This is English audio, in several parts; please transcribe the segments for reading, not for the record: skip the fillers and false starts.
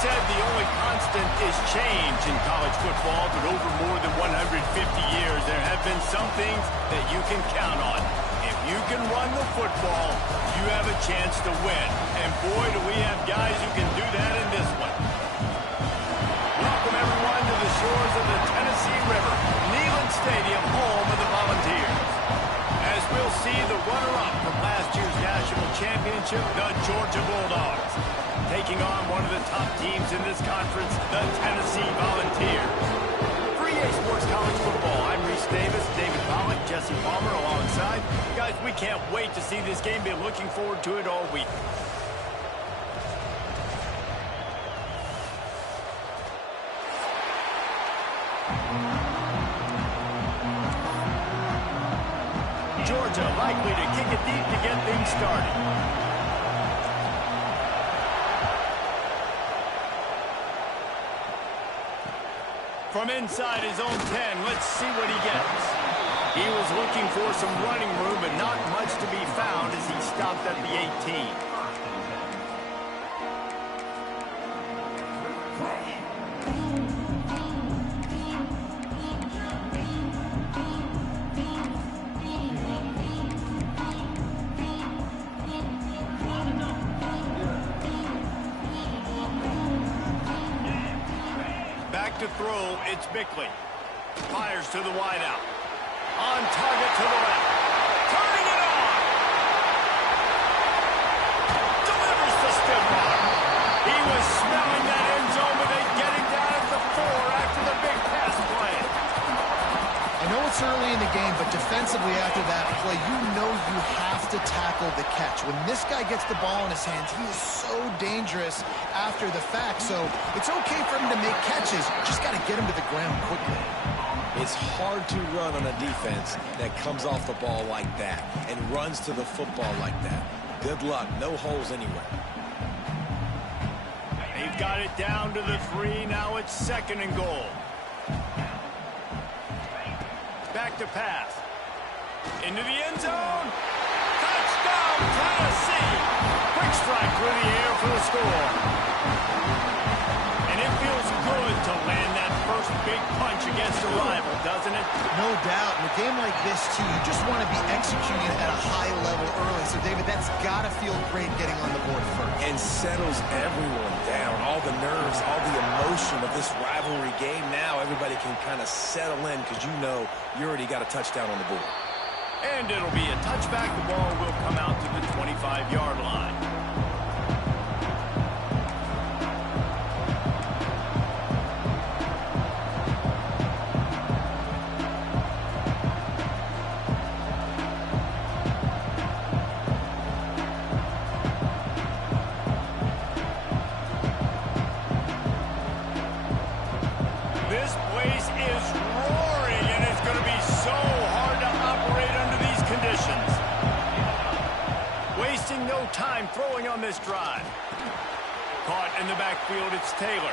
said the only constant is change in college football, but over more than 150 years, there have been some things that you can count on. If you can run the football, you have a chance to win. And boy, do we have guys who can do that in this one. Welcome, everyone, to the shores of the Tennessee River, Neyland Stadium, home of the Volunteers. As we'll see the runner-up from last year's national championship, the Georgia Bulldogs, taking on one of the top teams in this conference, the Tennessee Volunteers. For EA Sports College Football, I'm Reese Davis, David Pollack, Jesse Palmer alongside. Guys, we can't wait to see this game. Been looking forward to it all week. Georgia likely to kick it deep to get things started. From inside his own 10, let's see what he gets. He was looking for some running room, but not much to be found as he stopped at the 18. To throw, it's Bickley. Fires to the wideout. On target to the left. Turning it on. Delivers the stiff arm. He was smelling that end zone, but they get him down at the 4 after the big pass play. I know it's early in the game, but defensively after that play, you know you have to tackle the catch. When this guy gets the ball in his hands, he is so dangerous after the fact. So it's okay for him to make catches. Just got to get him to the ground quickly. It's hard to run on a defense that comes off the ball like that and runs to the football like that. Good luck. No holes anywhere. They've got it down to the 3. Now it's 2nd and goal. Back to pass. Into the end zone. Touchdown, Tennessee. Quick strike through the air for the score. And it feels good to land that first big punch against a rival, doesn't it? No doubt. In a game like this, too, you just want to be executing at a high level early. So, David, that's got to feel great getting on the board first. And settles everyone down. All the nerves, all the emotion of this rivalry game. Now everybody can kind of settle in because you know you already got a touchdown on the board. And it'll be a touchback. The ball will come out to the 25-yard line. This place is roaring, and it's going to be so hard to operate under these conditions. Wasting no time throwing on this drive. Caught in the backfield, it's Taylor.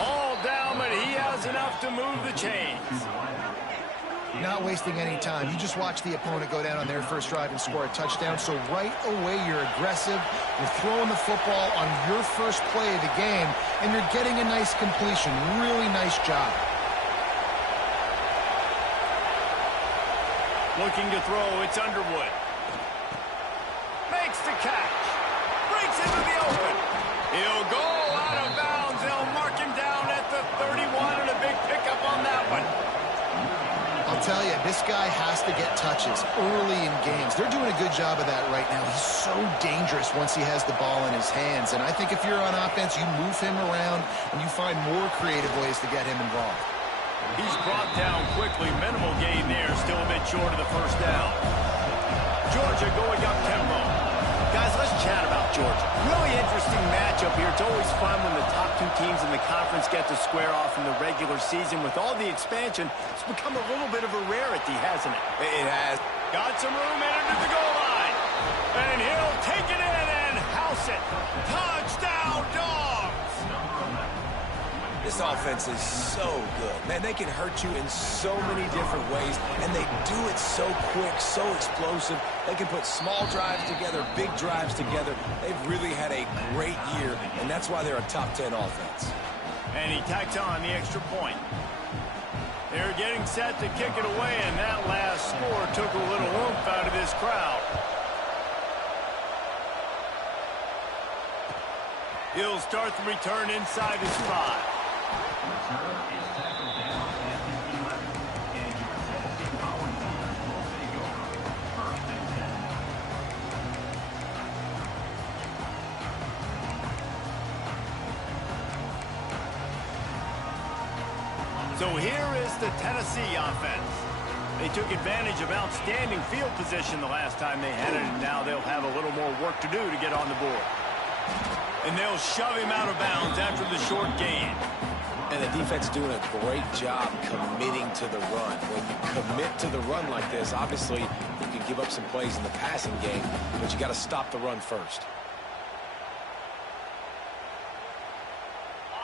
All down, but he has enough to move the chains. Not wasting any time. You just watch the opponent go down on their first drive and score a touchdown. So right away, you're aggressive. You're throwing the football on your first play of the game, and you're getting a nice completion. Really nice job. Looking to throw, it's Underwood. Makes the catch. Breaks into the open. He'll go out of bounds. They'll mark him down at the 31, and a big pickup on that one. I'll tell you, this guy has to get touches early in games. They're doing a good job of that right now. He's so dangerous once he has the ball in his hands. And I think if you're on offense, you move him around and you find more creative ways to get him involved. He's brought down quickly. Minimal gain there. Still a bit short of the first down. Georgia going up tempo. Guys, let's chat about Georgia. Really interesting matchup here. It's always fun when the top two teams in the conference get to square off in the regular season. With all the expansion, it's become a little bit of a rarity, hasn't it? It has. Got some room headed to the goal line. And he'll take it in and house it. Touchdown, Dogs! This offense is so good. Man, they can hurt you in so many different ways, and they do it so quick, so explosive. They can put small drives together, big drives together. They've really had a great year, and that's why they're a top 10 offense. And he tacks on the extra point. They're getting set to kick it away, and that last score took a little oomph out of this crowd. He'll start the return inside his 5. So here is the Tennessee offense. They took advantage of outstanding field position the last time they had it, and now they'll have a little more work to do to get on the board. And they'll shove him out of bounds after the short gain. And the defense doing a great job committing to the run. When you commit to the run like this, obviously you can give up some plays in the passing game, but you got to stop the run first.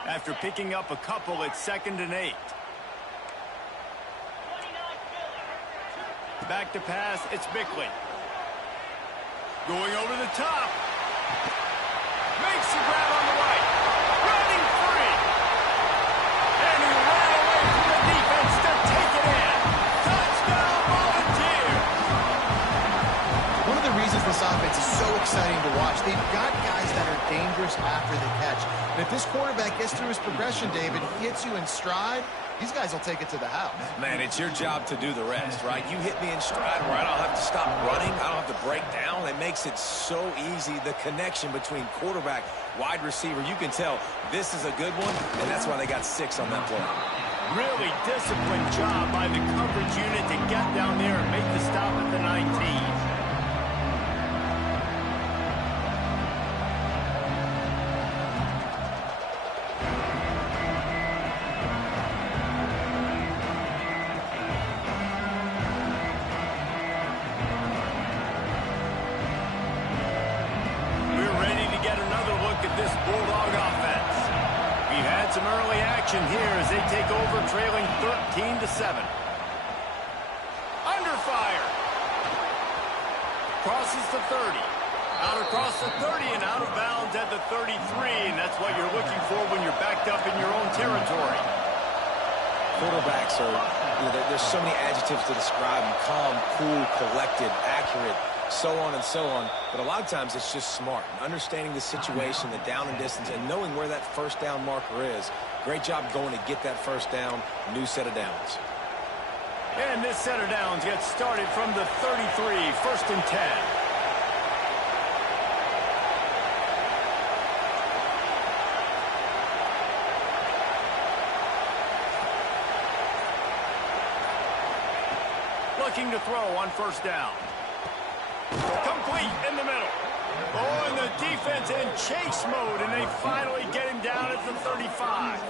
After picking up a couple, it's 2nd and 8. Back to pass, it's Bickley. Going over the top. Makes the grab on the right. Running free. And he ran away from the defense to take it in. Touchdown, Volunteer. One of the reasons this offense is so exciting to watch, they've got guys that are dangerous after the catch. And if this quarterback gets through his progression, David, hits you in stride, these guys will take it to the house. Man, it's your job to do the rest, right? You hit me in stride where I don't have to stop running. I don't have to break down. It makes it so easy. The connection between quarterback, wide receiver, you can tell this is a good one, and that's why they got 6 on that play. Really disciplined job by the coverage unit to get down there and make the stop at the 19. Here as they take over, trailing 13-7. Under fire. Crosses the 30. Out across the 30 and out of bounds at the 33. And that's what you're looking for when you're backed up in your own territory. Quarterbacks are, there's so many adjectives to describe them. Calm, cool, collected, accurate, so on and so on. But a lot of times it's just smart. Understanding the situation, the down and distance, and knowing where that first down marker is. Great job going to get that first down. New set of downs. And this set of downs gets started from the 33, 1st and 10. Looking to throw on 1st down. Complete in the middle. Oh, and the defense in chase mode, and they finally get him down at the 35.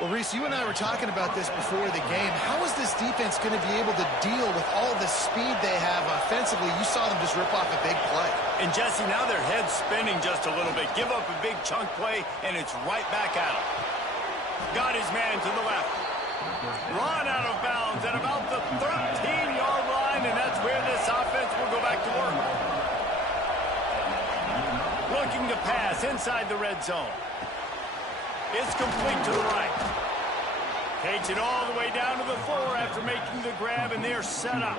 Well, Reese, you and I were talking about this before the game. How is this defense going to be able to deal with all the speed they have offensively? You saw them just rip off a big play. And, Jesse, now their head's spinning just a little bit. Give up a big chunk play, and it's right back at him. Got his man to the left. Run out of bounds at about the 13-yard line, and that's where this offense will go back to work. Looking to pass inside the red zone. It's complete to the right. Takes it all the way down to the 4 after making the grab, and they're set up.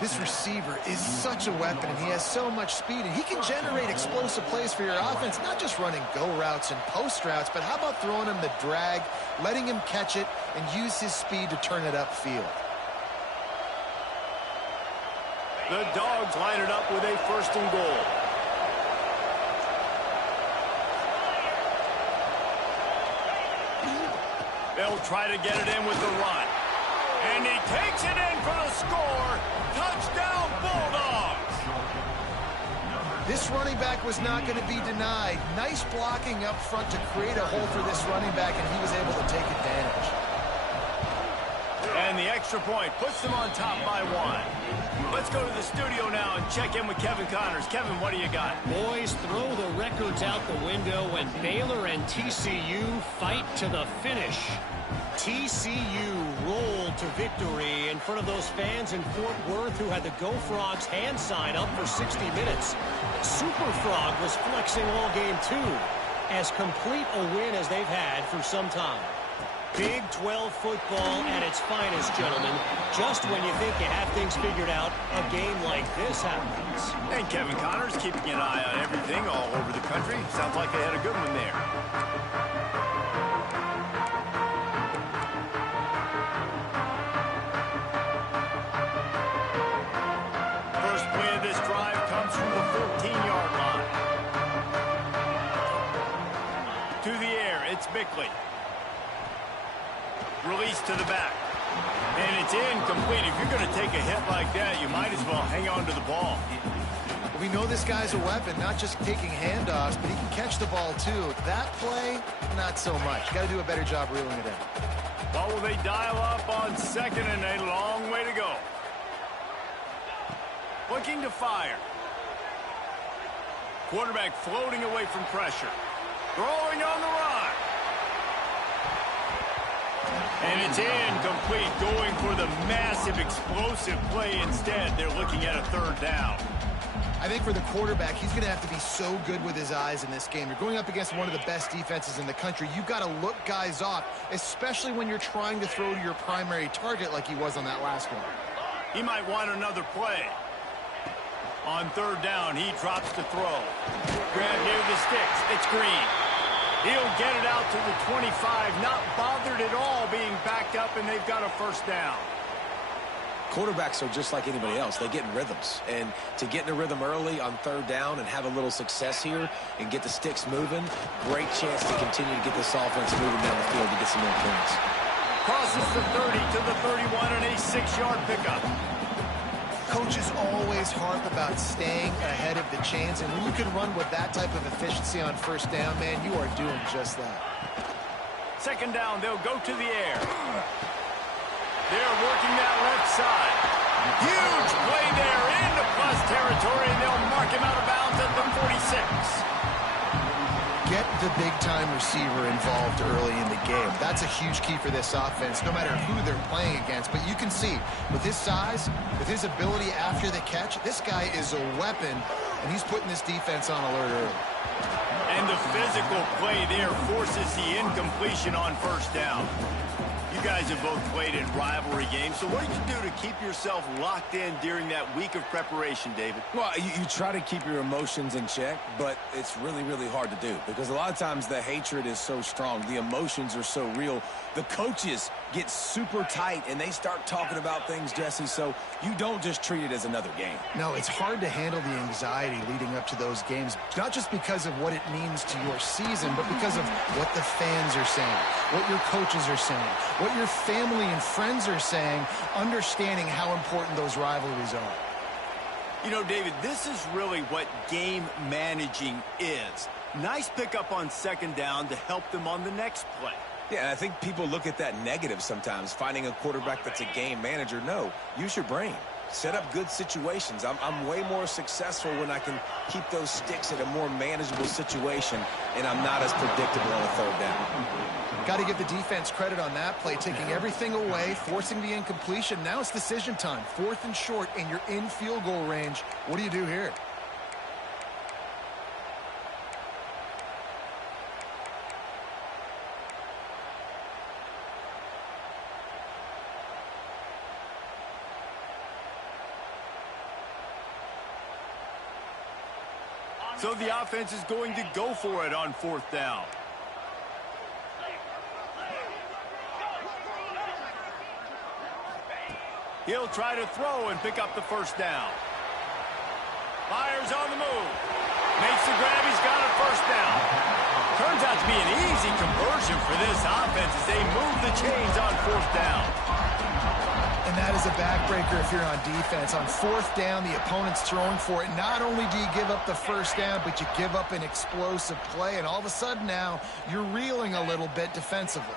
This receiver is such a weapon, and he has so much speed, and he can generate explosive plays for your offense, not just running go routes and post routes, but how about throwing him the drag, letting him catch it, and use his speed to turn it upfield. The Dogs line it up with a 1st and goal. They'll try to get it in with the run. And he takes it in for the score. Touchdown, Bulldogs. This running back was not going to be denied. Nice blocking up front to create a hole for this running back, and he was able to take advantage. And the extra point, puts them on top by 1. Let's go to the studio now and check in with Kevin Connors. Kevin, what do you got? Boys, throw the records out the window when Baylor and TCU fight to the finish. TCU rolled to victory in front of those fans in Fort Worth who had the Go Frogs hand sign up for 60 minutes. Super Frog was flexing all game too. As complete a win as they've had for some time. Big 12 football at its finest, gentlemen. Just when you think you have things figured out, a game like this happens. And Kevin Connors keeping an eye on everything all over the country. Sounds like they had a good one there. First play of this drive comes from the 14-yard line. To the air, it's Bickley. Release to the back. And it's incomplete. If you're going to take a hit like that, you might as well hang on to the ball. We know this guy's a weapon, not just taking handoffs, but he can catch the ball too. That play, not so much. Got to do a better job reeling it in. Well, will they dial up on second and a long way to go? Looking to fire. Quarterback floating away from pressure. Throwing on the run. And it's incomplete, going for the massive explosive play instead. They're looking at a third down. I think for the quarterback, he's going to have to be so good with his eyes in this game. You're going up against one of the best defenses in the country. You've got to look guys off, especially when you're trying to throw to your primary target like he was on that last one. He might want another play. On third down, he drops to throw. Grab near the sticks. It's Green. He'll get it out to the 25, not bothered at all being backed up, and they've got a first down. Quarterbacks are just like anybody else. They get in rhythms. And to get in a rhythm early on third down and have a little success here and get the sticks moving, great chance to continue to get this offense moving down the field to get some more points. Crosses the 30 to the 31 and a 6-yard pickup. Coaches always harp about staying ahead of the chains, and when you can run with that type of efficiency on first down, man, you are doing just that. Second down, they'll go to the air. They're working that left side. Huge play there into plus territory, and they'll mark him out of bounds at the 46. Get the big-time receiver involved early in the game. That's a huge key for this offense, no matter who they're playing against. But you can see, with his size, with his ability after the catch, this guy is a weapon, and he's putting this defense on alert early. And the physical play there forces the incompletion on first down. You guys have both played in rivalry games, so what did you do to keep yourself locked in during that week of preparation, David? Well, you try to keep your emotions in check, but it's really, really hard to do because a lot of times the hatred is so strong. The emotions are so real. The coaches get super tight, and they start talking about things, Jesse, so you don't just treat it as another game. No, it's hard to handle the anxiety leading up to those games, not just because of what it means to your season, but because of what the fans are saying, what your coaches are saying, what your family and friends are saying, understanding how important those rivalries are. You know, David, this is really what game managing is. Nice pickup on second down to help them on the next play. Yeah, I think people look at that negative sometimes, finding a quarterback that's a game manager. No, use your brain. Set up good situations. I'm way more successful when I can keep those sticks at a more manageable situation, and I'm not as predictable on a third down. Got to give the defense credit on that play, taking everything away, forcing the incompletion. Now it's decision time. 4th and short, and you're in field goal range. What do you do here? So the offense is going to go for it on 4th down. He'll try to throw and pick up the first down. Fires on the move. Makes the grab. He's got a first down. Turns out to be an easy conversion for this offense as they move the chains on 4th down. And that is a backbreaker if you're on defense. On 4th down, the opponent's throwing for it. Not only do you give up the first down, but you give up an explosive play. And all of a sudden now, you're reeling a little bit defensively.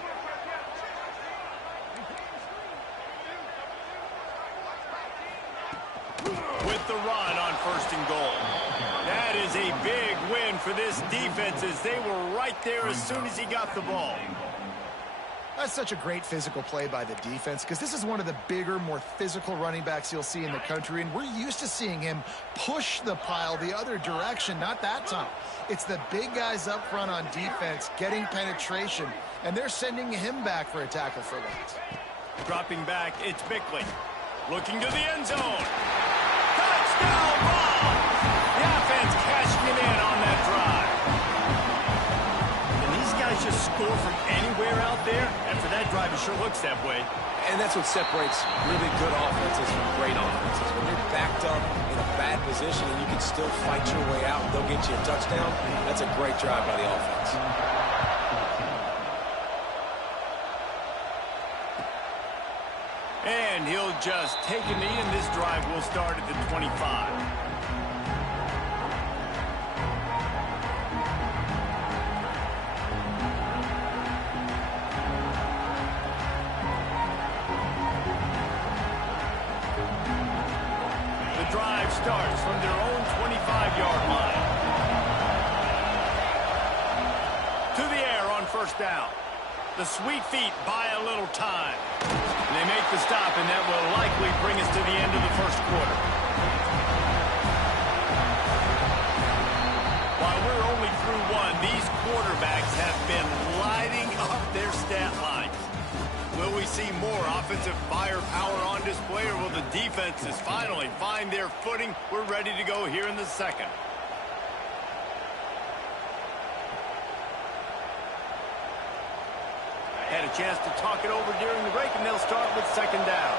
is a big win for this defense as they were right there as soon as he got the ball. That's such a great physical play by the defense because this is one of the bigger, more physical running backs you'll see in the country, and we're used to seeing him push the pile the other direction. Not that time. It's the big guys up front on defense getting penetration, and they're sending him back for a tackle for loss. Dropping back, it's Bickley. Looking to the end zone. Touchdown ball! The offense cashing it in on that drive. And these guys just score from anywhere out there. After that drive, it sure looks that way. And that's what separates really good offenses from great offenses. When you're backed up in a bad position and you can still fight your way out and they'll get you a touchdown, that's a great drive by the offense. And he'll just take a knee, and this drive will start at the 25. The drive starts from their own 25-yard line. To the air on first down. The sweet feet buy a little time. And they make the stop, and that will likely bring us to the end of the first quarter. While we're only through one, these quarterbacks have been lighting up their stat lines. Will we see more offensive firepower on display, or will the defenses finally find their footing? We're ready to go here in the second. Had a chance to talk it over during the break, and they'll start with second down.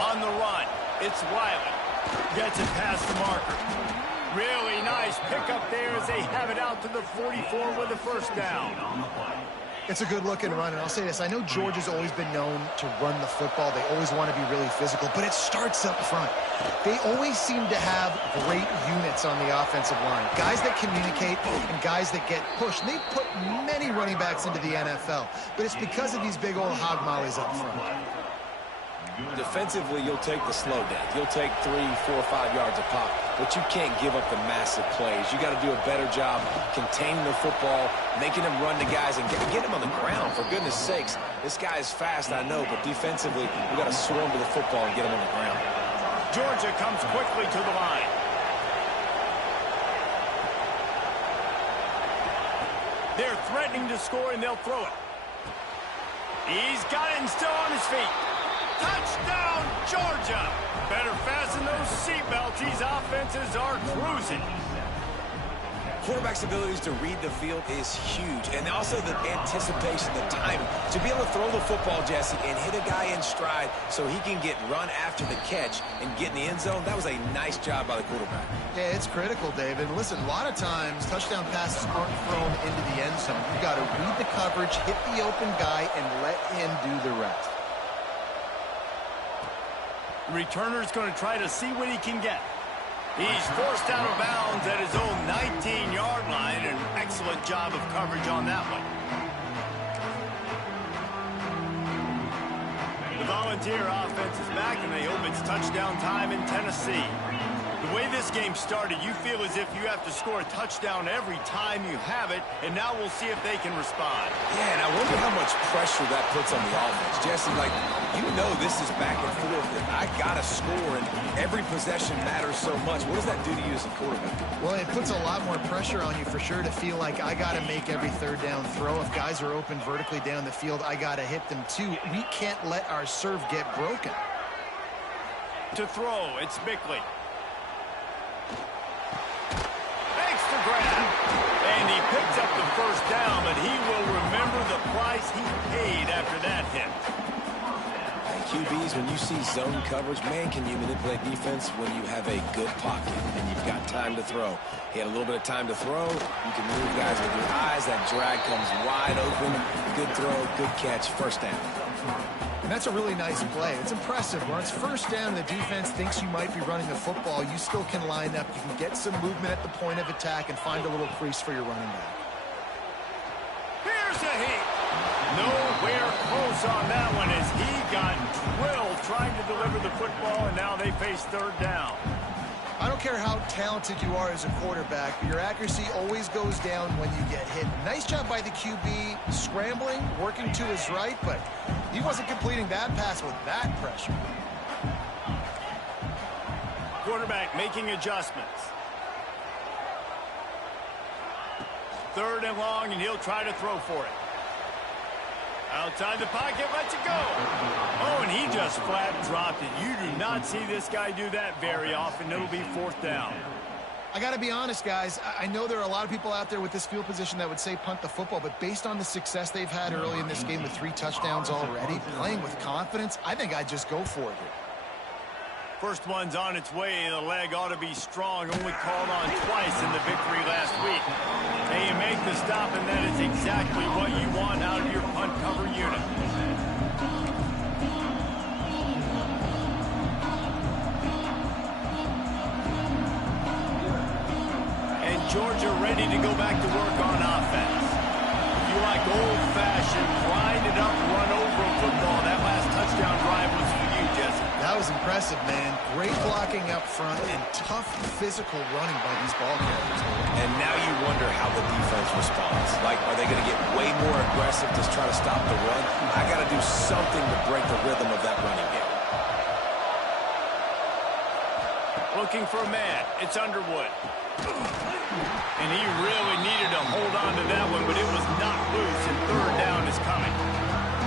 On the run, it's Wiley. Gets it past the marker. Really nice pickup there as they have it out to the 44 with a first down. It's a good-looking run, and I'll say this. I know Georgia's always been known to run the football. They always want to be really physical, but it starts up front. They always seem to have great units on the offensive line, guys that communicate and guys that get pushed. And they've put many running backs into the NFL, but it's because of these big old hog mollies up front. Defensively, you'll take the slow down. You'll take 3, 4, 5 yards a pop, but you can't give up the massive plays. You got to do a better job containing the football, making them run to guys and get them on the ground. For goodness sakes, this guy is fast, I know, but defensively, we got to swarm to the football and get him on the ground. Georgia comes quickly to the line. They're threatening to score, and they'll throw it. He's got it and still on his feet. Touchdown, Georgia! Better fasten those seatbelts. These offenses are cruising. Quarterback's abilities to read the field is huge, and also the anticipation, the timing. To be able to throw the football, Jesse, and hit a guy in stride so he can get run after the catch and get in the end zone, that was a nice job by the quarterback. Yeah, it's critical, David. Listen, a lot of times touchdown passes aren't thrown into the end zone. You've got to read the coverage, hit the open guy, and let him do the rest. The returner's going to try to see what he can get. He's forced out of bounds at his own 19-yard line. An excellent job of coverage on that one. The Volunteer offense is back, and they hope it's touchdown time in Tennessee. The way this game started, you feel as if you have to score a touchdown every time you have it, and now we'll see if they can respond. Yeah, and I wonder how much pressure that puts on the offense. Jesse, like, you know this is back and forth, and I got to score, and every possession matters so much. What does that do to you as a quarterback? Well, it puts a lot more pressure on you for sure to feel like I got to make every third down throw. If guys are open vertically down the field, I got to hit them too. We can't let our serve get broken. To throw, it's Bickley. Grab. And he picks up the first down, but he will remember the price he paid after that hit. And QBs, when you see zone coverage, man, can you manipulate defense when you have a good pocket and you've got time to throw. He had a little bit of time to throw. You can move guys with your eyes. That drag comes wide open. Good throw, good catch, first down. And that's a really nice play. It's impressive. When it's first down, the defense thinks you might be running the football. You still can line up. You can get some movement at the point of attack and find a little crease for your running back. Here's a heat. Nowhere close on that one as he got drilled trying to deliver the football, and now they face third down. I don't care how talented you are as a quarterback, but your accuracy always goes down when you get hit. Nice job by the QB, scrambling, working to his right, but he wasn't completing that pass with that pressure. Quarterback making adjustments. 3rd and long, and he'll try to throw for it. Outside the pocket, lets it go. Oh, and he just flat dropped it. You do not see this guy do that very often. It'll be 4th down. I got to be honest, guys. I know there are a lot of people out there with this field position that would say punt the football, but based on the success they've had early in this game with 3 touchdowns already, playing with confidence, I think I'd just go for it. First one's on its way. The leg ought to be strong. Only called on twice in the victory last week. And you make the stop, and that is exactly what you want out of your punt cover unit. And Georgia ready to go back to work on offense. If you like old-fashioned, grind it up, run over a football, that last touchdown drive was for you, Jesse. That was impressive, man. Great blocking up front and tough physical running by these ball carriers. And now you wonder how the defense responds. Like, are they going to get way more aggressive to try to stop the run? I got to do something to break the rhythm of that running game. Looking for a man. It's Underwood. And he really needed to hold on to that one, but it was not loose, and 3rd down is coming.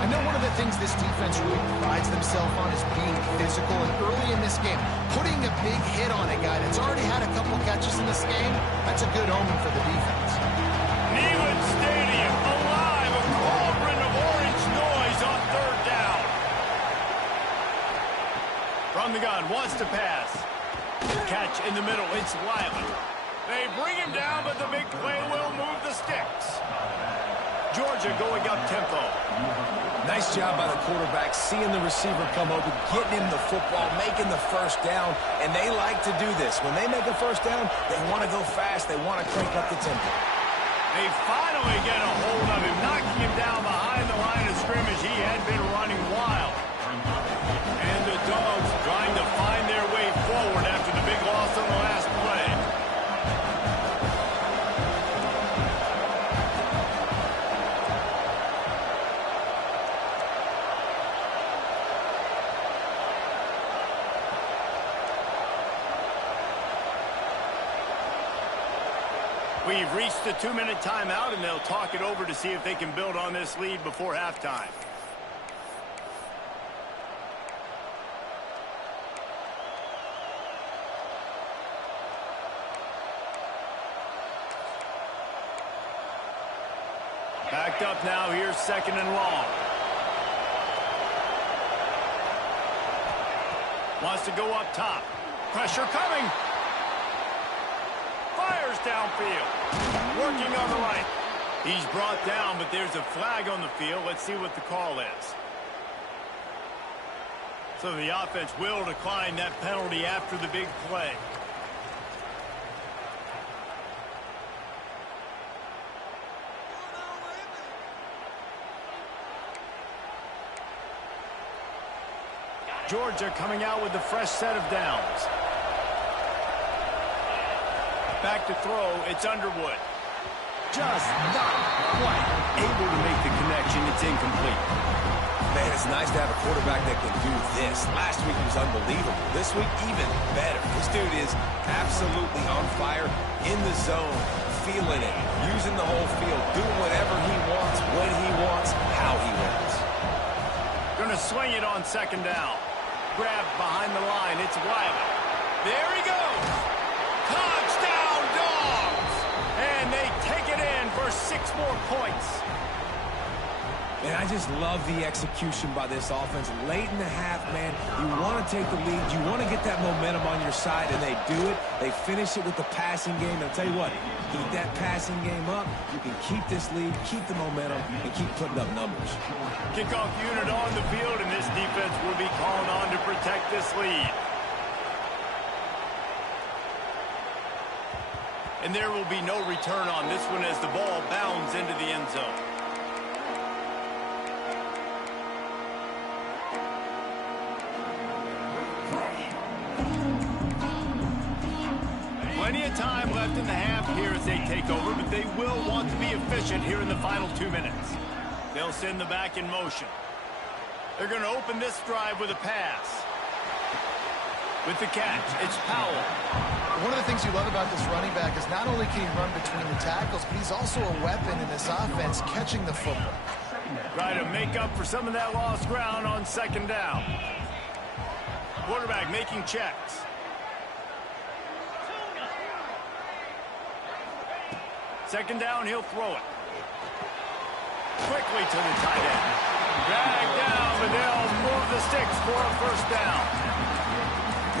I know one of the things this defense really prides themselves on is being physical, and early in this game, putting a big hit on a guy that's already had a couple catches in this game, that's a good omen for the defense. Neyland Stadium alive, a cauldron of orange noise on 3rd down. From the gun, wants to pass. Catch in the middle, it's Wiley. They bring him down, but the big play will move the sticks. Georgia going up tempo. Nice job by the quarterback, seeing the receiver come over, getting him the football, making the 1st down, and they like to do this. When they make a 1st down, they want to go fast, they want to crank up the tempo. They finally get a hold of him, knocking him down behind the line of scrimmage. He had been running wild. And the Dogs trying to find their way forward after the big loss on the last play. We've reached the 2-minute timeout, and they'll talk it over to see if they can build on this lead before halftime. Backed up now, here's 2nd and long. Wants to go up top. Pressure coming. Fires downfield. Working on the right. He's brought down, but there's a flag on the field. Let's see what the call is. So the offense will decline that penalty after the big play. Georgia coming out with a fresh set of downs. Back to throw, it's Underwood. Just not quite able to make the connection. It's incomplete. Man, it's nice to have a quarterback that can do this. Last week he was unbelievable. This week, even better. This dude is absolutely on fire, in the zone, feeling it, using the whole field, doing whatever he wants, when he wants, how he wants. Gonna swing it on 2nd down. Grabbed behind the line. It's Wiley. There he goes. Touchdown, Dogs! And they take it in for 6 more points. Man, I just love the execution by this offense. Late in the half, man, you want to take the lead. You want to get that momentum on your side, and they do it. They finish it with the passing game. I'll tell you what, keep that passing game up. You can keep this lead, keep the momentum, and keep putting up numbers. Kickoff unit on the field, and this defense will be called on to protect this lead. And there will be no return on this one as the ball bounds into the end zone. Plenty of time left in the half here as they take over, but they will want to be efficient here in the final 2 minutes. They'll send the back in motion. They're going to open this drive with a pass. With the catch, it's Powell. One of the things you love about this running back is not only can he run between the tackles, but he's also a weapon in this offense catching the football. Try to make up for some of that lost ground on second down. Quarterback making checks. Second down, he'll throw it. Quickly to the tight end. Drag down, but they'll move the sticks for a first down.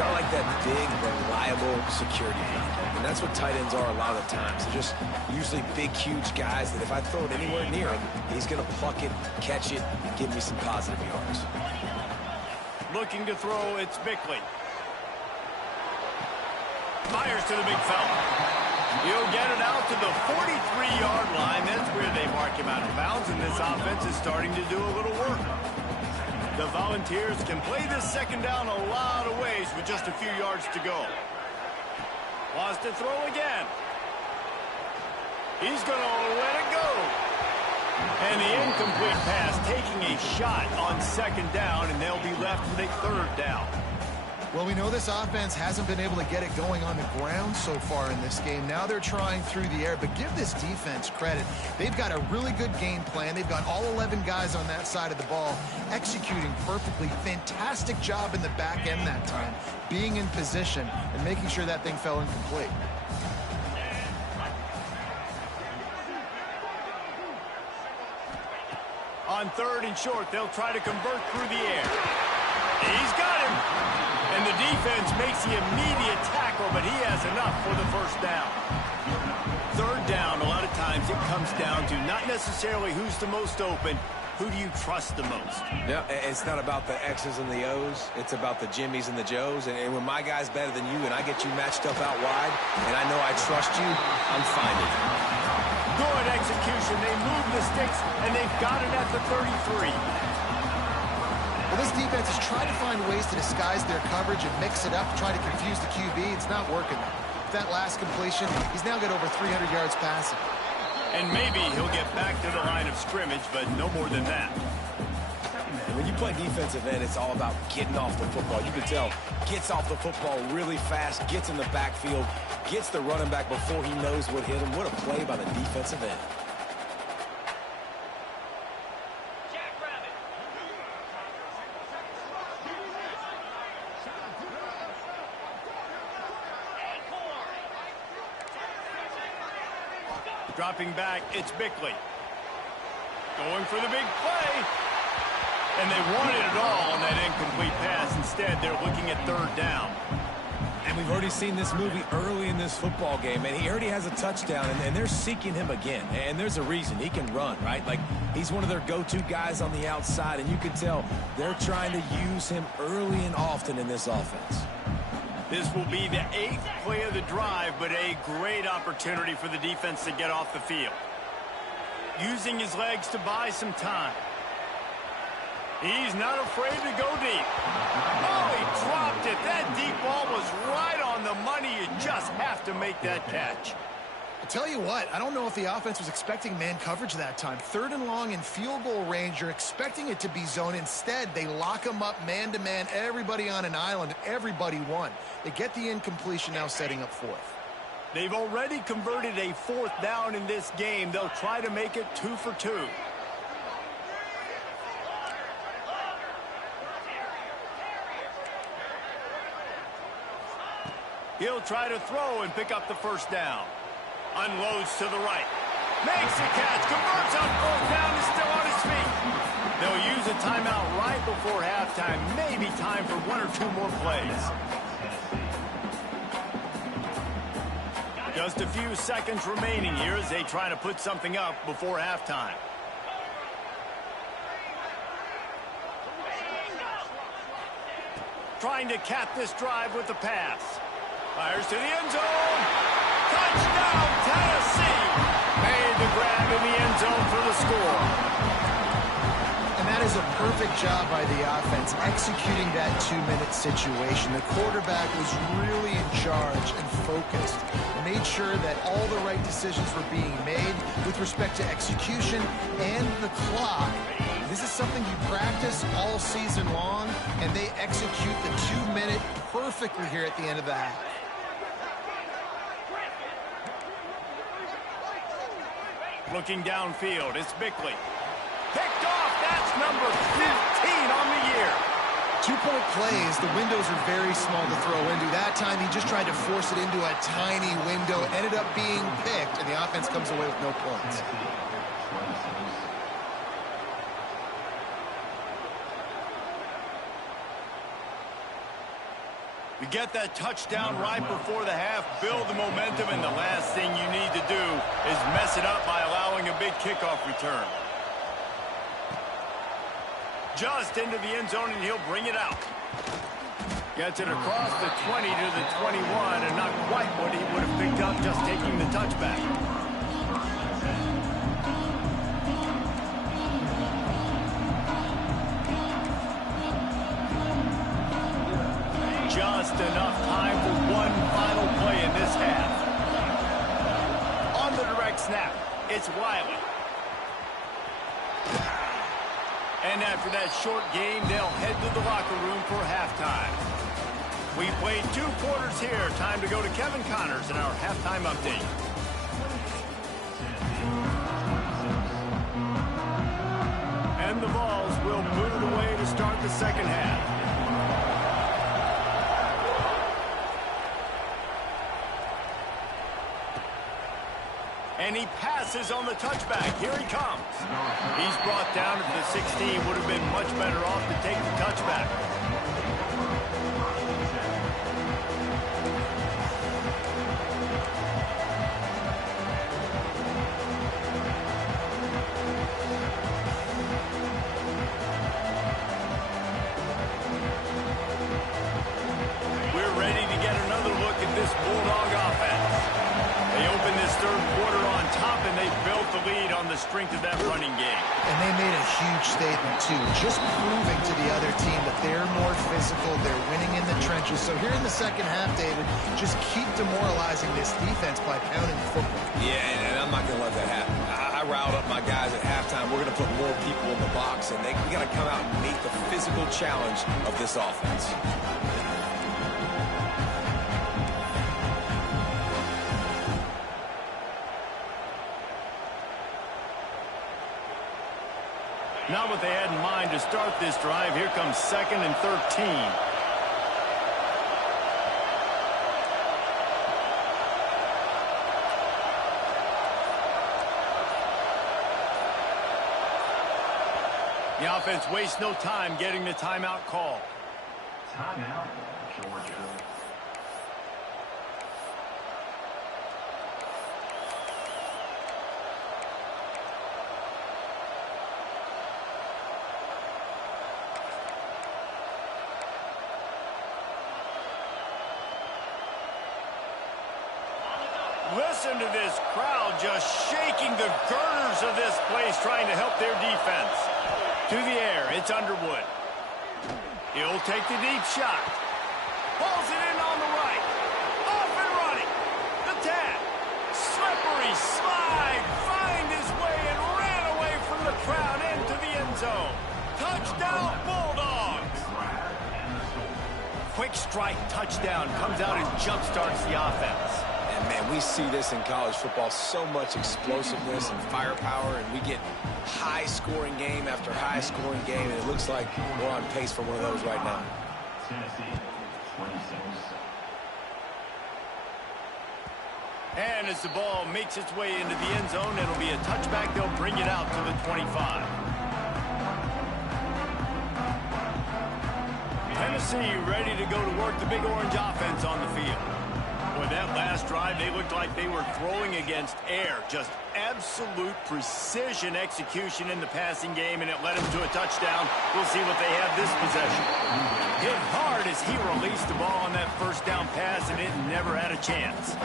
Got like that big, reliable security blanket. And that's what tight ends are a lot of the times. They're just usually big, huge guys that if I throw it anywhere near him, he's going to pluck it, catch it, and give me some positive yards. Looking to throw, it's Bickley. Fires to the big fella. He'll get it out to the 43-yard line. That's where they mark him out of bounds, and this offense is starting to do a little work. The Volunteers can play this second down a lot of ways with just a few yards to go. Wants to throw again. He's going to let it go. And the incomplete pass taking a shot on second down, and they'll be left with a third down. Well, we know this offense hasn't been able to get it going on the ground so far in this game. Now they're trying through the air, but give this defense credit. They've got a really good game plan. They've got all 11 guys on that side of the ball executing perfectly. Fantastic job in the back end that time, being in position and making sure that thing fell incomplete. On third and short, they'll try to convert through the air. He's got him. And the defense makes the immediate tackle, but he has enough for the first down. Third down, a lot of times it comes down to not necessarily who's the most open, who do you trust the most? Yeah, it's not about the X's and the O's. It's about the Jimmys and the Joes. And when my guy's better than you and I get you matched up out wide, and I know I trust you, I'm fine with it. Good execution. They move the sticks, and they've got it at the 33. Well, this defense has tried to find ways to disguise their coverage and mix it up to try to confuse the QB. It's not working. With that last completion, he's now got over 300 yards passing. And maybe he'll get back to the line of scrimmage, but no more than that. When you play defensive end, it's all about getting off the football. You can tell, gets off the football really fast, gets in the backfield, gets the running back before he knows what hit him. What a play by the defensive end. Dropping back, it's Bickley. Going for the big play. And they wanted it all on that incomplete pass. Instead, they're looking at third down. And we've already seen this movie early in this football game, and he already has a touchdown, and they're seeking him again. And there's a reason. He can run, right? Like, he's one of their go-to guys on the outside, and you can tell they're trying to use him early and often in this offense. This will be the 8th play of the drive, but a great opportunity for the defense to get off the field. Using his legs to buy some time. He's not afraid to go deep. Oh, he dropped it. That deep ball was right on the money. You just have to make that catch. I'll tell you what, I don't know if the offense was expecting man coverage that time. Third and long in field goal range, you're expecting it to be zone. Instead, they lock them up man-to-man, everybody on an island, everybody won. They get the incompletion, now setting up fourth. They've already converted a fourth down in this game. They'll try to make it 2 for 2. He'll try to throw and pick up the first down. Unloads to the right. Makes the catch. Converts on fourth down. Is still on his feet. They'll use a timeout right before halftime. Maybe time for 1 or 2 more plays. Just a few seconds remaining here as they try to put something up before halftime. Trying to cap this drive with the pass. Fires to the end zone. Touchdown, Tennessee. Made the grab in the end zone for the score. And that is a perfect job by the offense, executing that 2-minute situation. The quarterback was really in charge and focused. Made sure that all the right decisions were being made with respect to execution and the clock. This is something you practice all season long, and they execute the 2-minute perfectly here at the end of the half. Looking downfield, it's Bickley. Picked off, that's number 15 on the year. 2-point plays, the windows are very small to throw into. That time, he just tried to force it into a tiny window, ended up being picked, and the offense comes away with no points. You get that touchdown right before the half, build the momentum, and the last thing you need to do is mess it up by allowing a big kickoff return. Just into the end zone, and he'll bring it out. Gets it across the 20 to the 21, and not quite what he would have picked up just taking the touchback. Just enough time for one final play in this half. On the direct snap, it's Wiley. And after that short game, they'll head to the locker room for halftime. We played 2 quarters here. Time to go to Kevin Connors in our halftime update. And the Vols will move it away to start the second half. And he passes on the touchback. Here he comes. He's brought down at the 16. Would have been much better off to take the touchback. We're ready to get another look at this Bulldog offense. They open this third quarter on top, and they built the lead on the strength of that running game. And they made a huge statement, too, just proving to the other team that they're more physical, they're winning in the trenches. So here in the second half, David, just keep demoralizing this defense by pounding the football. Yeah, and I'm not going to let that happen. I riled up my guys at halftime. We're going to put more people in the box, and we got to come out and meet the physical challenge of this offense. Not what they had in mind to start this drive. Here comes 2nd and 13. The offense wastes no time getting the timeout call. Timeout, Georgia. Listen to this crowd just shaking the girders of this place, trying to help their defense. To the air, it's Underwood. He'll take the deep shot. Pulls it in on the right. Off and running. The tag. Slippery slide. Find his way and ran away from the crowd into the end zone. Touchdown, Bulldogs. Quick strike touchdown comes out and jump-starts the offense. And, man, we see this in college football, so much explosiveness and firepower, and we get high-scoring game after high-scoring game, and it looks like we're on pace for one of those right now. Tennessee, 26. And as the ball makes its way into the end zone, it'll be a touchback. They'll bring it out to the 25. Tennessee ready to go to work the Big Orange offense on the field. With that last drive, they looked like they were throwing against air. Just absolute precision execution in the passing game, and it led them to a touchdown. We'll see what they have this possession. Hit hard as he released the ball on that first down pass, and it never had a chance.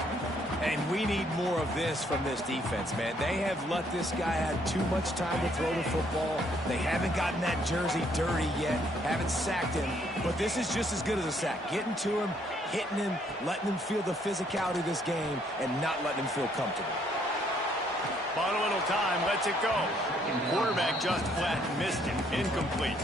And we need more of this from this defense, man. They have let this guy have too much time to throw the football. They haven't gotten that jersey dirty yet, haven't sacked him. But this is just as good as a sack. Getting to him, hitting him, letting him feel the physicality of this game, and not letting him feel comfortable. Bought a little time, lets it go. Quarterback just flat missed him. Incomplete.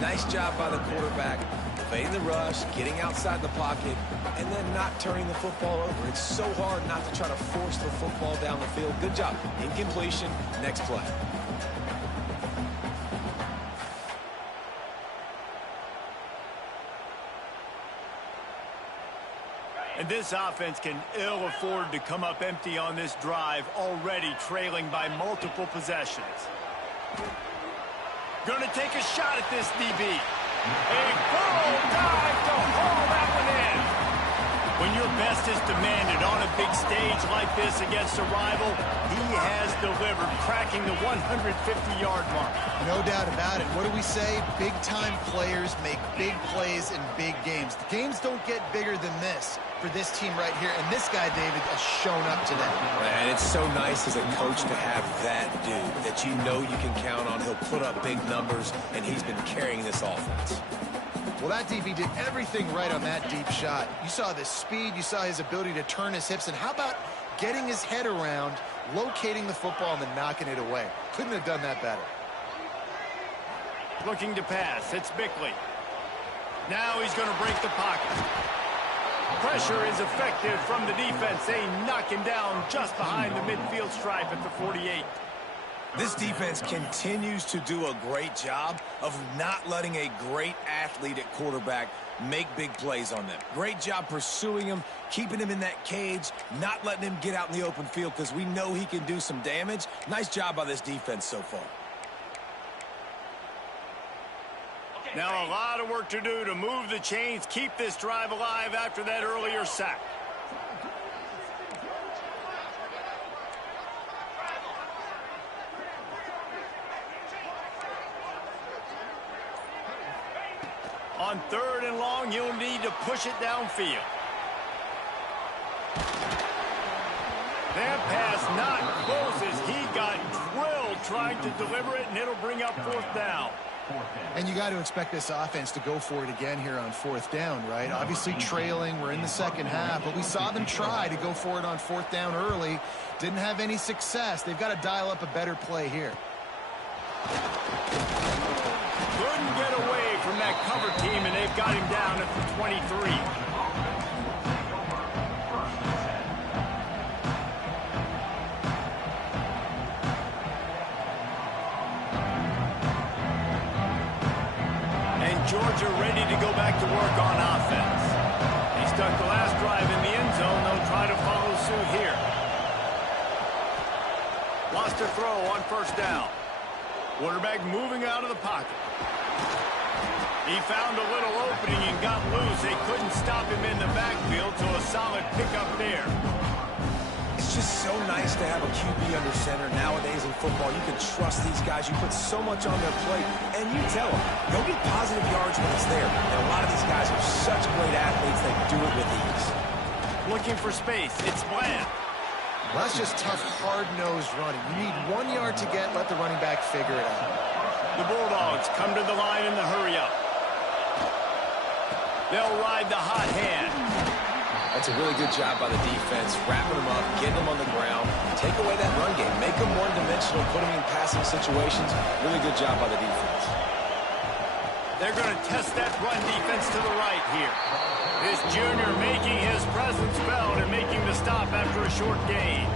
Nice job by the quarterback, evading the rush, getting outside the pocket, and then not turning the football over. It's so hard not to try to force the football down the field. Good job. Incompletion, next play. And this offense can ill afford to come up empty on this drive, already trailing by multiple possessions. Going to take a shot at this DB. A full dive to haul that one in. When your best is demanded on a big stage like this against a rival, he has delivered, cracking the 150-yard mark. No doubt about it. What do we say? Big-time players make big plays in big games. The games don't get bigger than this for this team right here, and this guy, David, has shown up today. And it's so nice as a coach to have that dude that you know you can count on. He'll put up big numbers, and he's been carrying this offense. Well, that DB did everything right on that deep shot. You saw the speed, you saw his ability to turn his hips, and how about getting his head around, locating the football, and then knocking it away? Couldn't have done that better. Looking to pass, it's Bickley. Now he's going to break the pocket. Pressure is effective from the defense. They knock him down just behind the midfield stripe at the 48. This defense continues to do a great job of not letting a great athlete at quarterback make big plays on them. Great job pursuing him, keeping him in that cage, not letting him get out in the open field because we know he can do some damage. Nice job by this defense so far. Now a lot of work to do to move the chains, keep this drive alive after that earlier sack. On 3rd and long, you'll need to push it downfield. That pass not close as he got drilled trying to deliver it, and it'll bring up 4th down. And you got to expect this offense to go for it again here on 4th down, right? Obviously trailing, we're in the second half, but we saw them try to go for it on 4th down early. Didn't have any success. They've got to dial up a better play here. Couldn't get away from that cover team, and they've got him down at the 23. Georgia ready to go back to work on offense. He stuck the last drive in the end zone. They'll try to follow suit here. Lost a throw on 1st down. Quarterback moving out of the pocket. He found a little opening and got loose. They couldn't stop him in the backfield, so a solid pickup there. It's just so nice to have a QB under center. Nowadays in football, you can trust these guys. You put so much on their plate, and you tell them, go get positive yards when it's there. And a lot of these guys are such great athletes, they do it with ease. Looking for space. It's Bland. Well, that's just tough, hard-nosed running. You need 1 yard to get, let the running back figure it out. The Bulldogs come to the line in the hurry-up. They'll ride the hot hand. That's a really good job by the defense, wrapping them up, getting them on the ground, take away that run game, make them one-dimensional, put them in passing situations. Really good job by the defense. They're going to test that run defense to the right here. This junior making his presence felt and making the stop after a short gain.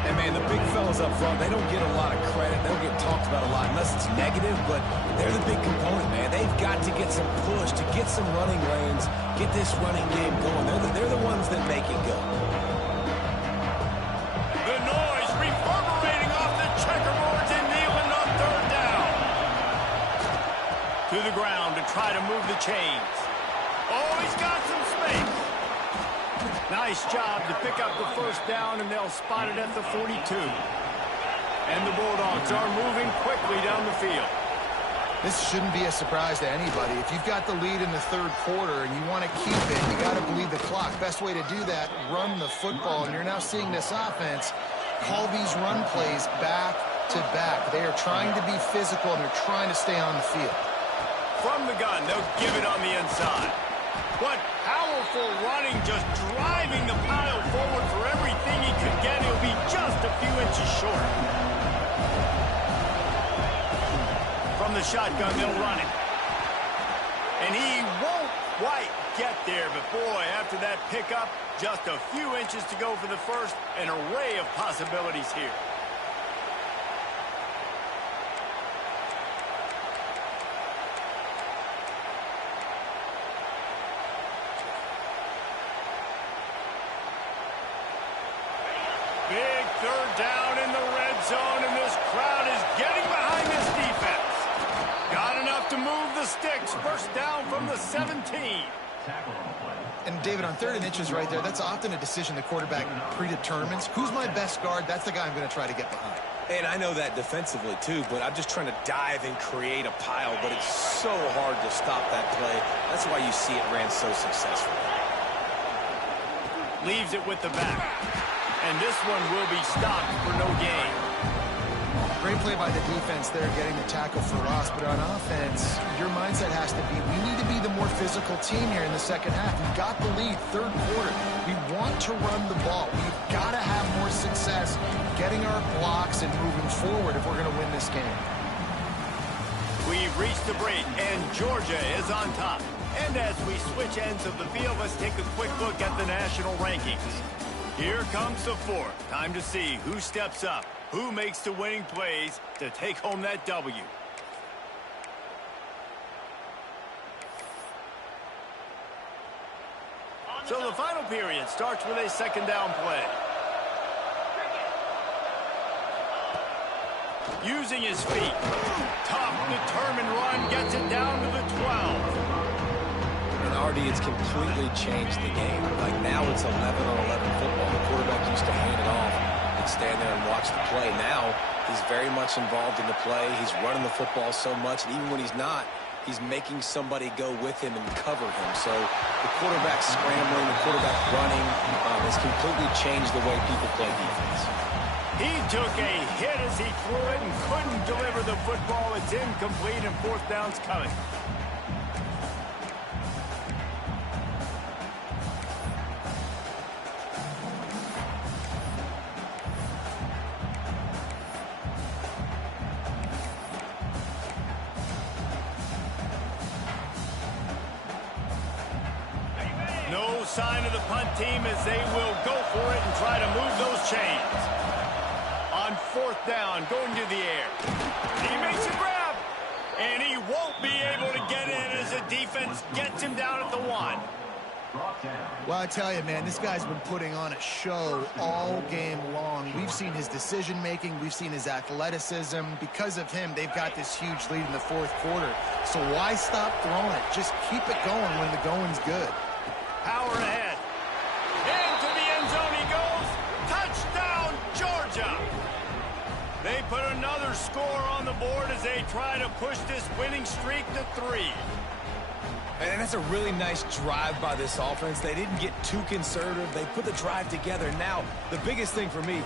And, man, the big fellas up front, they don't get a lot of credit. They don't get talked about a lot unless it's negative, but they're the big component, man. They've got to get some push, to get some running lanes, get this running game going. They're the ones that make it go. The noise reverberating off the checkerboards and kneeling on 3rd down. To the ground to try to move the chains. Oh, he's got some space. Nice job to pick up the 1st down, and they'll spot it at the 42. And the Bulldogs are moving quickly down the field. This shouldn't be a surprise to anybody. If you've got the lead in the 3rd quarter and you want to keep it, you got to bleed the clock. Best way to do that, run the football. And you're now seeing this offense call these run plays back to back. They are trying to be physical, and they're trying to stay on the field. From the gun, they'll give it on the inside. What powerful powerful running, just driving the pile forward for everything he could get. He'll be just a few inches short. From the shotgun, they'll run it. And he won't quite get there, but boy, after that pickup, just a few inches to go for the first. An array of possibilities here. Big third down in the red zone, and this crowd is getting behind this defense. Got enough to move the sticks. First down from the 17. Tackle on the play. And David, on 3rd and inches right there, that's often a decision the quarterback predetermines. Who's my best guard? That's the guy I'm going to try to get behind. And I know that defensively, too, but I'm just trying to dive and create a pile, but it's so hard to stop that play. That's why you see it ran so successfully. Leaves it with the back. And this one will be stopped for no gain. Great play by the defense there, getting the tackle for loss. But on offense, your mindset has to be, we need to be the more physical team here in the second half. We've got the lead, 3rd quarter. We want to run the ball. We've got to have more success getting our blocks and moving forward if we're going to win this game. We've reached the break, and Georgia is on top. And as we switch ends of the field, let's take a quick look at the national rankings. Here comes the 4th. Time to see who steps up, who makes the winning plays to take home that W. So the final period starts with a 2nd down play. Using his feet. Tough, determined run, gets it down to the 12. And Artie, it's completely changed the game. Like now it's 11 on 11 football. The quarterback used to hand it off and stand there and watch the play. Now he's very much involved in the play. He's running the football so much, and even when he's not, he's making somebody go with him and cover him. So the quarterback scrambling, the quarterback running has completely changed the way people play defense. He took a hit as he threw it and couldn't deliver the football. It's incomplete, and 4th down's coming. No sign of the punt team as they will go for it and try to move those chains. On 4th down, going to the air. He makes a grab, and he won't be able to get in as the defense gets him down at the 1. Well, I tell you, man, this guy's been putting on a show all game long. We've seen his decision-making. We've seen his athleticism. Because of him, they've got this huge lead in the 4th quarter. So why stop throwing it? Just keep it going when the going's good. Power ahead. Into the end zone he goes. Touchdown, Georgia. They put another score on the board as they try to push this winning streak to 3. And that's a really nice drive by this offense. They didn't get too conservative. They put the drive together. Now, the biggest thing for me,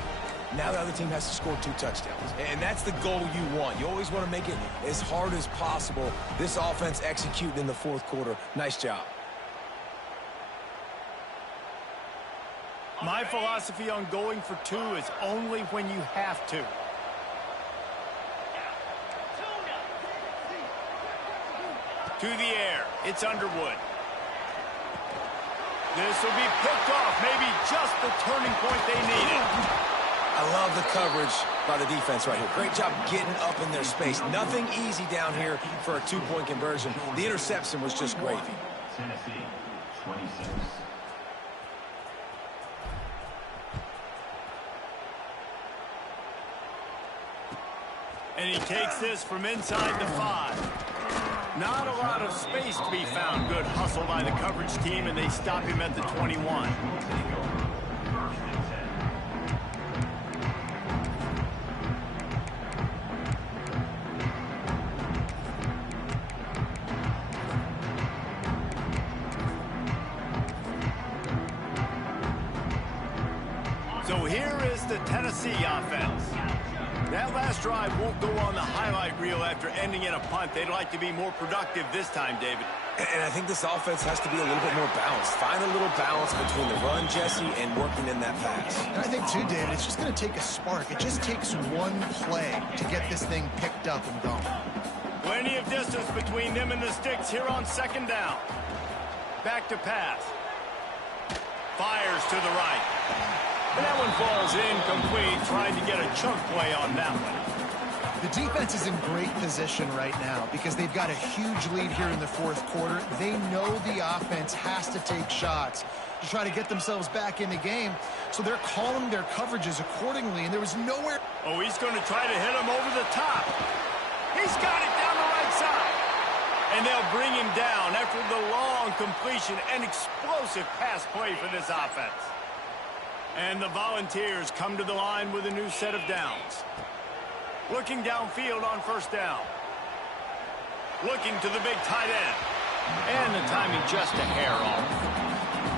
now the other team has to score 2 touchdowns. And that's the goal you want. You always want to make it as hard as possible. This offense executing in the 4th quarter. Nice job. My philosophy on going for 2 is only when you have to. To the air, it's Underwood. This will be picked off, maybe just the turning point they needed. I love the coverage by the defense right here. Great job getting up in their space. Nothing easy down here for a 2-point conversion. The interception was just gravy. Tennessee, 26. And he takes this from inside the 5. Not a lot of space to be found. Good hustle by the coverage team, and they stop him at the 21. So here is the Tennessee offense. That last drive won't go on the highlight reel after ending in a punt. They'd like to be more productive this time, David. And I think this offense has to be a little bit more balanced. Find a little balance between the run, Jesse, and working in that pass. And I think, too, David, it's just going to take a spark. It just takes one play to get this thing picked up and going. Plenty of distance between them and the sticks here on second down. Back to pass. Fires to the right. And that one falls incomplete, trying to get a chunk play on that one. The defense is in great position right now because they've got a huge lead here in the fourth quarter. They know the offense has to take shots to try to get themselves back in the game, so they're calling their coverages accordingly, and there was nowhere... Oh, he's going to try to hit him over the top. He's got it down the right side. And they'll bring him down after the long completion and explosive pass play for this offense. And the Volunteers come to the line with a new set of downs. Looking downfield on first down. Looking to the big tight end. And the timing just a hair off.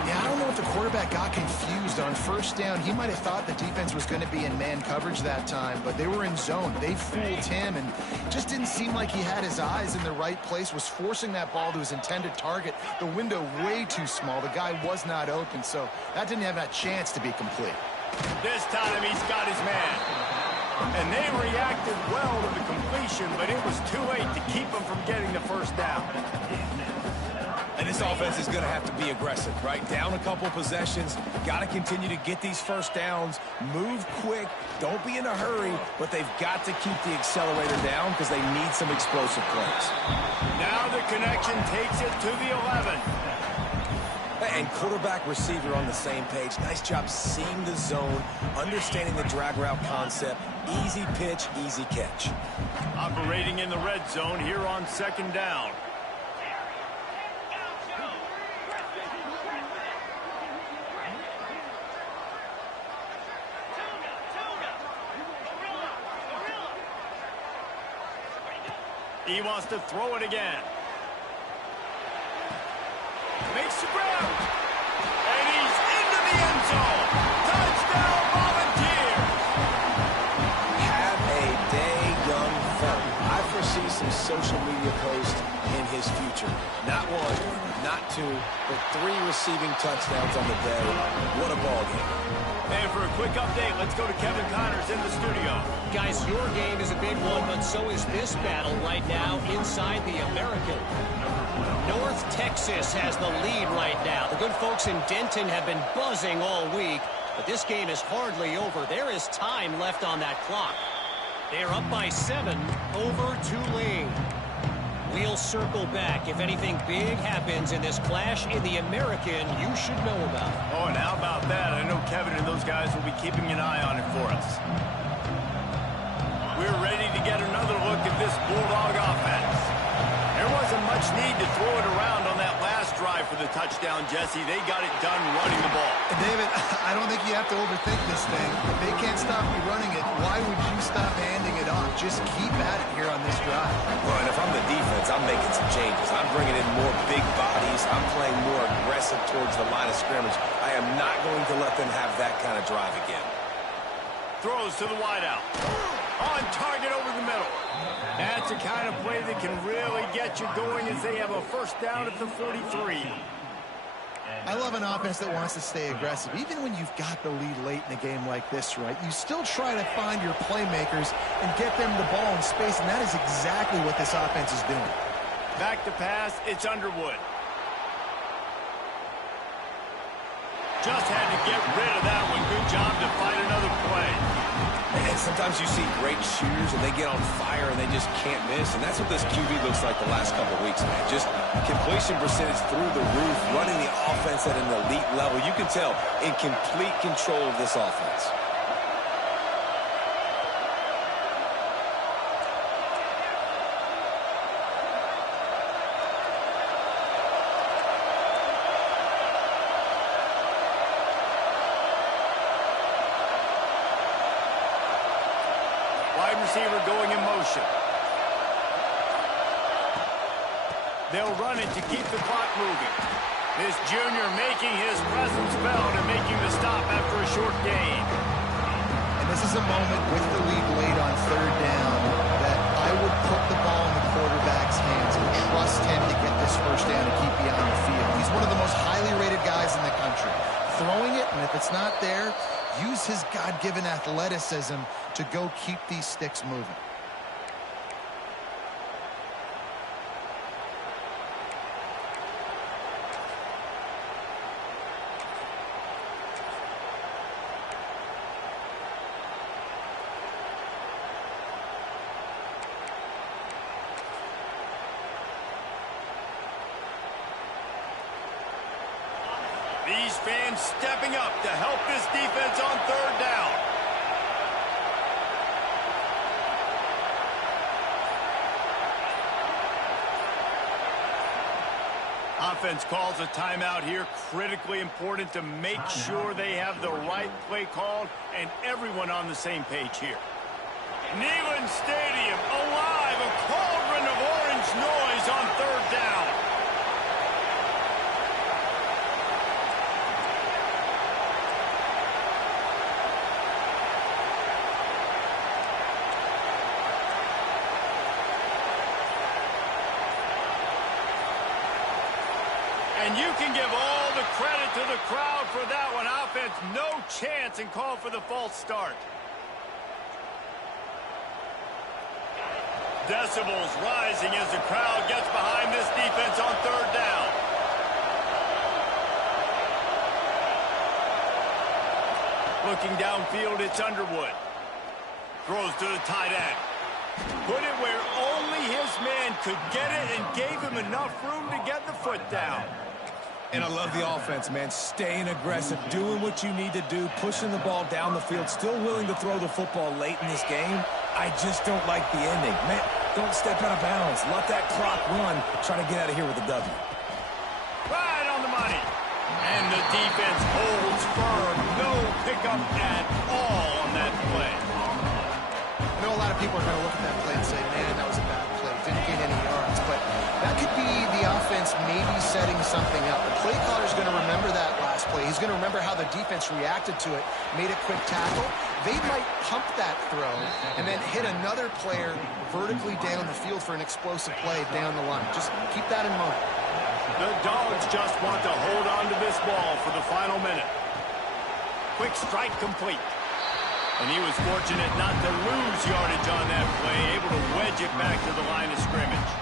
Yeah, I don't know if the quarterback got confused on first down. He might have thought the defense was going to be in man coverage that time, but they were in zone. They fooled him and just didn't seem like he had his eyes in the right place, was forcing that ball to his intended target. The window way too small. The guy was not open, so that didn't have that chance to be complete. This time he's got his man. And they reacted well to the completion, but it was too late to keep them from getting the first down. And this offense is going to have to be aggressive, right? Down a couple possessions, got to continue to get these first downs, move quick, don't be in a hurry, but they've got to keep the accelerator down because they need some explosive plays. Now the connection takes it to the 11. And quarterback receiver on the same page. Nice job seeing the zone, understanding the drag route concept. Easy pitch, easy catch. Operating in the red zone here on second down. He wants to throw it again. Makes the ground. And he's into the end zone. Touchdown, Volunteers. Have a day, young fella. I foresee some social media posts in his future. Not one, not two, but 3 receiving touchdowns on the day. What a ball game. And for a quick update, let's go to Kevin Connors in the studio. Guys, your game is a big one, but so is this battle right now inside the American. North Texas has the lead right now. The good folks in Denton have been buzzing all week, but this game is hardly over. There is time left on that clock. They are up by 7 over Tulane. We'll circle back. If anything big happens in this clash in the American, you should know about it. Oh, and how about that? I know Kevin and those guys will be keeping an eye on it for us. We're ready to get another look at this Bulldog offense. There wasn't much need to throw it around on that last drive for the touchdown, Jesse. They got it done running the ball. David, I don't think you have to overthink this thing. If they can't stop you running it, why would you stop handing it off? Just keep at it here on this drive. Well, and if I'm the defense, I'm making some changes. I'm bringing in more big bodies. I'm playing more aggressive towards the line of scrimmage. I am not going to let them have that kind of drive again. Throws to the wideout. On target over the middle. That's the kind of play that can really get you going as they have a first down at the 43. I love an offense that wants to stay aggressive. Even when you've got the lead late in a game like this, right, you still try to find your playmakers and get them the ball in space, and that is exactly what this offense is doing. Back to pass, it's Underwood. Just had to get rid of that one. Good job to find another play. And sometimes you see great shooters and they get on fire and they just can't miss. And that's what this QB looks like the last couple of weeks, man. Just completion percentage through the roof, running the offense at an elite level. You can tell in complete control of this offense. Wide receiver going in motion. They'll run it to keep the clock moving. This junior making his presence felt and making the stop after a short gain. And this is a moment with the lead late on third down that I would put the ball in the quarterback's hands and trust him to get the this first down and keep you on the field. He's one of the most highly rated guys in the country. Throwing it, and if it's not there, use his God-given athleticism to go keep these sticks moving. These fans stepping up to help this defense on third down. Offense calls a timeout here. Critically important to make sure they have the right play called and everyone on the same page here. Neyland Stadium alive, a cauldron of orange noise on third down. And you can give all the credit to the crowd for that one. Offense, no chance, and call for the false start. Decibels rising as the crowd gets behind this defense on third down. Looking downfield, it's Underwood. Throws to the tight end. Put it where only his man could get it and gave him enough room to get the foot down. And I love the offense, man. Staying aggressive, doing what you need to do, pushing the ball down the field, still willing to throw the football late in this game. I just don't like the ending. Man, don't step out of bounds. Let that clock run. Try to get out of here with a W. Right on the money. And the defense holds firm. No pickup at all on that play. I know a lot of people are going to look at that play and say, man, that was a bad play. Didn't get any yards. But that could be the offense maybe setting something up. The play caller's going to remember that last play. He's going to remember how the defense reacted to it, made a quick tackle. They might pump that throw and then hit another player vertically down the field for an explosive play down the line. Just keep that in mind. The Dogs just want to hold on to this ball for the final minute. Quick strike complete. And he was fortunate not to lose yardage on that play, able to wedge it back to the line of scrimmage.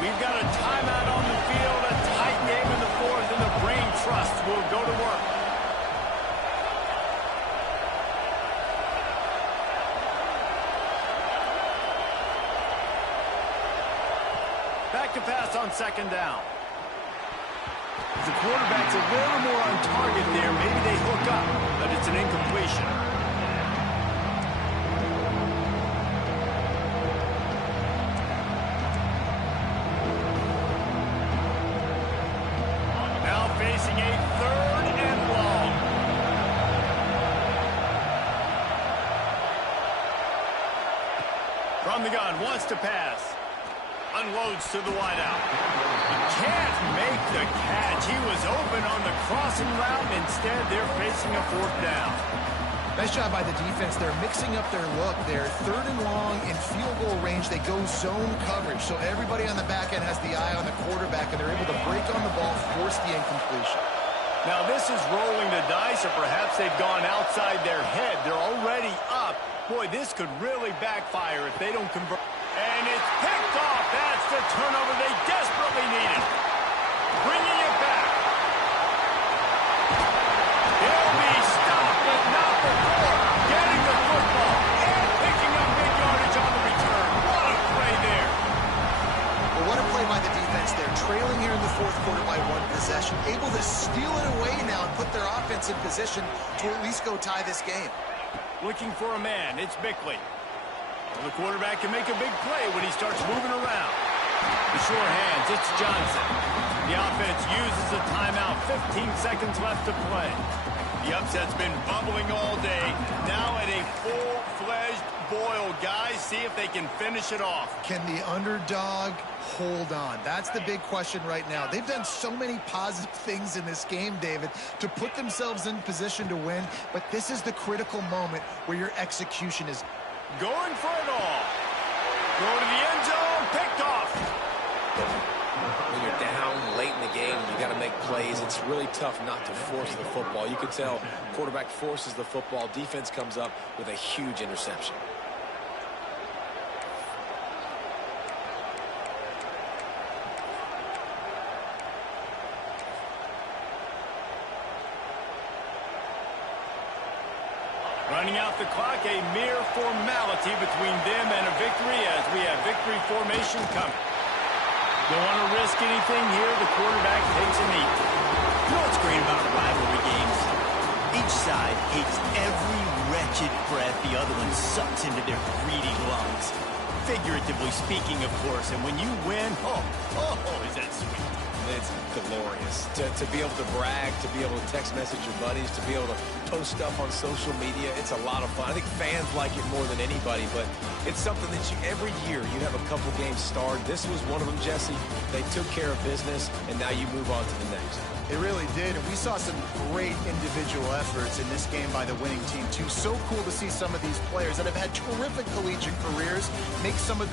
We've got a timeout on the field, a tight game in the fourth, and the Brain Trust will go to work. Back to pass on second down. The quarterback's a little more on target there. Maybe they hook up, but it's an incompletion. Now facing a third and long. From the gun, wants to pass. Unloads to the wideout. He can't make the catch. He was open on the crossing route. Instead, they're facing a fourth down. Nice job by the defense. They're mixing up their look. They're third and long in field goal range. They go zone coverage. So everybody on the back end has the eye on the quarterback, and they're able to break on the ball, force the incompletion. Now, this is rolling the dice, or perhaps they've gone outside their head. They're already up. Boy, this could really backfire if they don't convert. And it's picked off. That's the turnover they desperately needed. Bringing it back. He'll be stopped, but not before getting the football and picking up big yardage on the return. What a play there. Well, what a play by the defense. They're trailing here in the fourth quarter by one possession, able to steal it away now and put their offense in position to at least go tie this game. Looking for a man. It's Bickley. Well, the quarterback can make a big play when he starts moving around. The sure hands, it's Johnson. The offense uses a timeout. 15 seconds left to play. The upset's been bubbling all day. Now at a full-fledged boil. Guys, see if they can finish it off. Can the underdog hold on? That's the big question right now. They've done so many positive things in this game, David, to put themselves in position to win, but this is the critical moment where your execution is going for it all. Go to the end zone, picked off. When you're down late in the game, you got to make plays. It's really tough not to force the football. You can tell quarterback forces the football. Defense comes up with a huge interception. Running out the clock, a mere formality between them and a victory as we have victory formation coming. Don't want to risk anything here. The quarterback takes a knee. You know what's great about rivalry games? Each side hates every wretched breath the other one sucks into their greedy lungs. Figuratively speaking, of course. And when you win, oh, is that sweet. It's glorious to be able to brag, to be able to text message your buddies, to be able to post stuff on social media. It's a lot of fun. I think fans like it more than anybody, but it's something that every year you have a couple games starred. This was one of them, Jesse. They took care of business, and now you move on to the next. It really did, and we saw some great individual efforts in this game by the winning team, too. So cool to see some of these players that have had terrific collegiate careers make some of the